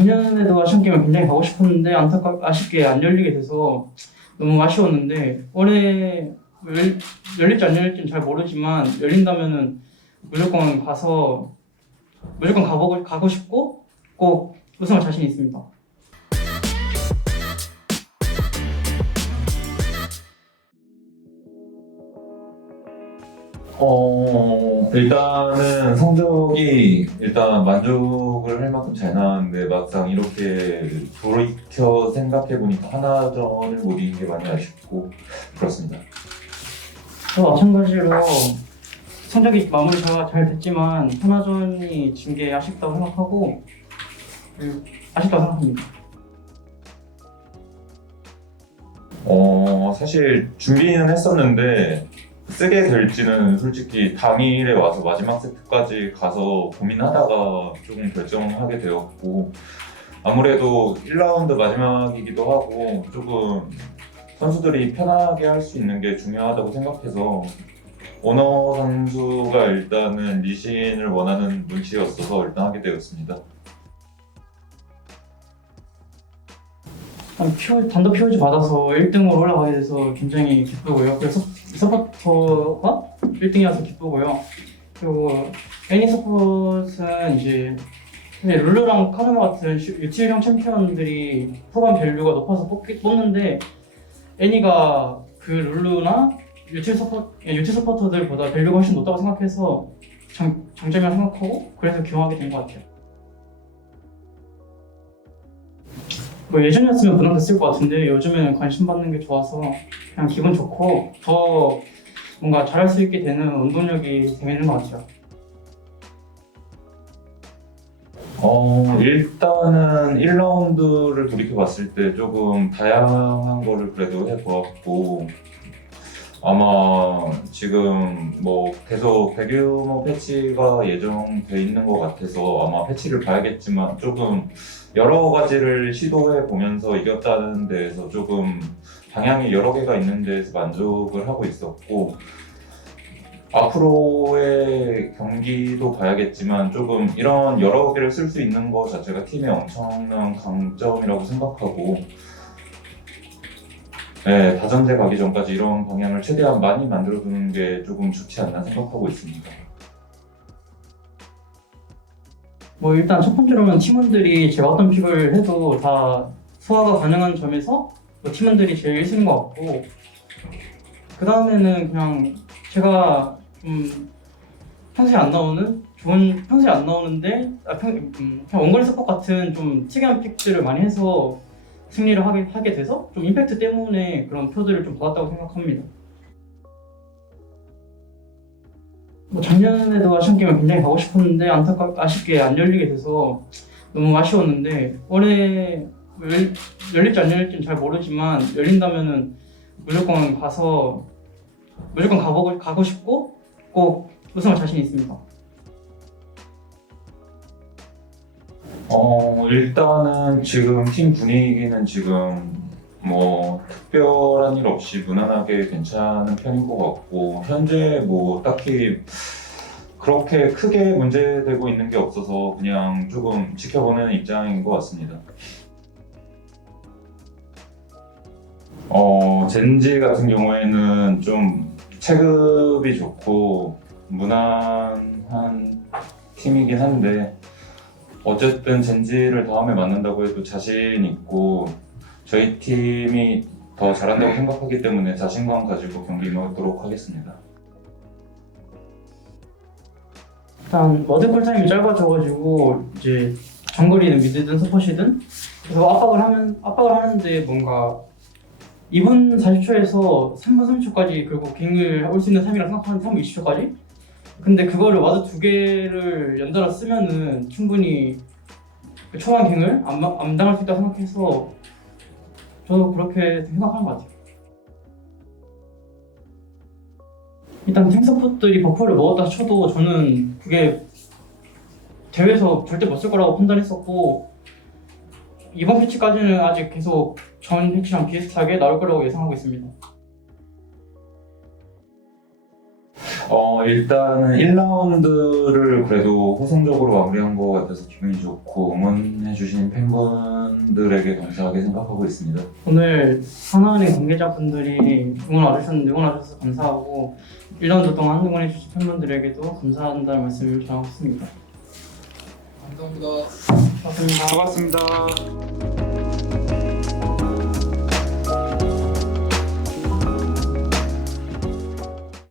작년에도 아시안 게임을 굉장히 가고 싶었는데 아쉽게 안 열리게 돼서 너무 아쉬웠는데 올해 열릴지 안 열릴지는 잘 모르지만 열린다면은 무조건 가고 싶고 꼭 우승할 자신 있습니다. 일단은 성적이 일단 만족을 할 만큼 잘 나왔는데 막상 이렇게 돌이켜 생각해보니까 하나전을 못 이긴 게 많이 아쉽고 그렇습니다. 저 마찬가지로 성적이 마무리가 잘 됐지만 하나전이 진 게 아쉽다고 생각하고 아쉽다고 생각합니다. 사실 준비는 했었는데 쓰게 될지는 솔직히 당일에 와서 마지막 세트까지 가서 고민하다가 조금 결정하게 되었고, 아무래도 1라운드 마지막이기도 하고 조금 선수들이 편하게 할 수 있는 게 중요하다고 생각해서 오너 선수가 일단은 리신을 원하는 눈치였어서 일단 하게 되었습니다. 단독 POG 받아서 1등으로 올라가게 돼서 굉장히 기쁘고요. 그래서 서포터가 1등이라서 기쁘고요. 그리고 애니 서폿은 이제 룰루랑 카누마 같은 유틸형 챔피언들이 후반 밸류가 높아서 뽑는데 애니가 그 룰루나 유틸 서포터들보다 밸류가 훨씬 높다고 생각해서 장점이라고 생각하고 그래서 기용하게 된 것 같아요. 뭐 예전이었으면 무난했을 것 같은데 요즘에는 관심 받는 게 좋아서 그냥 기분 좋고 더 뭔가 잘할 수 있게 되는 운동력이 생기는 것 같아요. 일단은 1라운드를 돌이켜봤을 때 조금 다양한 거를 그래도 해보았고, 아마 지금 뭐 계속 대규모 패치가 예정돼 있는 것 같아서 아마 패치를 봐야겠지만 조금 여러 가지를 시도해 보면서 이겼다는 데에서 조금 방향이 여러 개가 있는 데에서 만족을 하고 있었고, 앞으로의 경기도 봐야겠지만 조금 이런 여러 개를 쓸 수 있는 것 자체가 팀의 엄청난 강점이라고 생각하고, 네, 다전제 가기 전까지 이런 방향을 최대한 많이 만들어두는 게 조금 좋지 않나 생각하고 있습니다. 뭐 일단 첫 번째로는 팀원들이 제가 어떤 픽을 해도 다 소화가 가능한 점에서 뭐 팀원들이 제일 1순위인 것 같고, 그 다음에는 그냥 제가 평소에 안 나오는데 그냥 원거리 서폿 같은 좀 특이한 픽들을 많이 해서 승리를 하게 돼서 좀 임팩트 때문에 그런 표들을 좀 받았다고 생각합니다. 뭐 작년에도 아시안 게임을 굉장히 가고 싶었는데 아쉽게 안 열리게 돼서 너무 아쉬웠는데 올해 열릴지 안 열릴지는 잘 모르지만 열린다면은 무조건 가고 싶고 꼭 우승할 자신 있습니다. 일단은 지금 팀 분위기는 지금 뭐 특별한 일 없이 무난하게 괜찮은 편인 것 같고, 현재 뭐 딱히 그렇게 크게 문제되고 있는 게 없어서 그냥 조금 지켜보는 입장인 것 같습니다. 젠지 같은 경우에는 좀 체급이 좋고 무난한 팀이긴 한데, 어쨌든 젠지를 다음에 만난다고 해도 자신 있고 저희 팀이 더 잘한다고 생각하기 때문에 자신감 가지고 경기 임하도록 하겠습니다. 일단 워드 쿨타임이 짧아져가지고 이제 정거리는 미드든 서폿이든 그래서 압박을 하는데 뭔가 2분 40초에서 3분 30초까지 그리고 갱을 올 수 있는 타임이라 생각하는데 3분 20초까지? 근데 그거를 와드 2개를 연달아 쓰면은 충분히 그 초반 갱을 감당할 수 있다고 생각해서 저도 그렇게 생각하는 것 같아요. 일단 팀 서폿들이 버프를 먹었다 쳐도 저는 그게 대회에서 절대 못 쓸 거라고 판단했었고, 이번 패치까지는 아직 계속 전 패치랑 비슷하게 나올 거라고 예상하고 있습니다. 일단은 1라운드를 그래도 호성적으로 마무리한 것 같아서 기분이 좋고 응원해주신 팬분들에게 감사하게 생각하고 있습니다. 오늘 하나은행 관계자분들이 응원와주셔서 감사하고 1라운드 동안 응원해주신 팬분들에게도 감사한다는 말씀을 전하고 있습니다. 감사합니다. 고맙습니다. 수고하셨습니다.